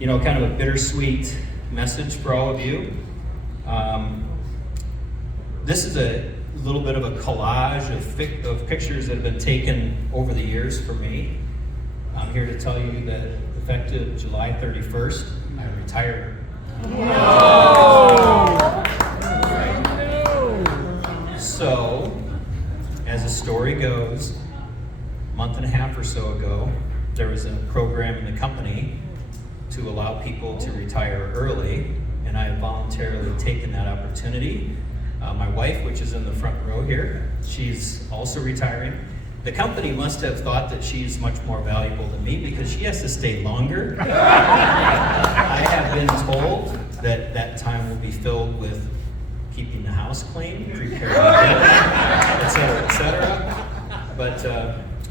kind of a bittersweet message for all of you. This is a little bit of a collage of pictures that have been taken over the years for me. I'm here to tell you that effective July 31st, I retired. So, as the story goes, a month and a half or so ago, there was a program in the company to allow people to retire early, and I have voluntarily taken that opportunity. My wife, which is in the front row here, she's also retiring. The company must have thought that she's much more valuable than me because she has to stay longer. I have been told that that time will be filled with keeping the house clean, preparing dinner, et cetera. But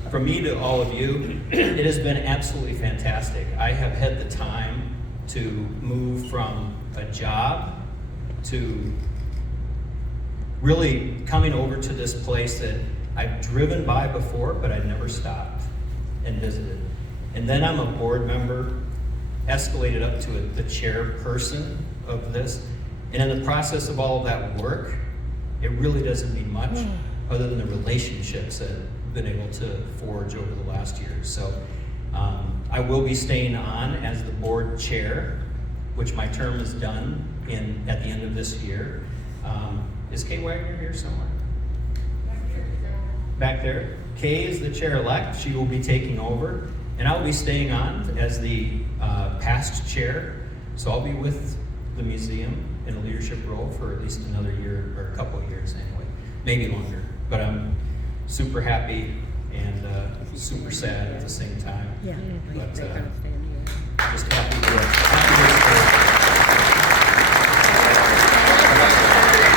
from me to all of you, it has been absolutely fantastic. I have had the time to move from a job to really coming over to this place that I've driven by before, but I'd never stopped and visited. And then I'm a board member, escalated up to the chairperson of this. And in the process of all of that work, it really doesn't mean much other than the relationships that I've been able to forge over the last year. So I will be staying on as the board chair, which my term is done at the end of this year. Is Kay Wagner here somewhere? Back there. Kay is the chair-elect. She will be taking over. And I'll be staying on as the past chair. So I'll be with the museum in a leadership role for at least another year, or a couple of years anyway. Maybe longer. But I'm super happy and super sad at the same time. Yeah. But just happy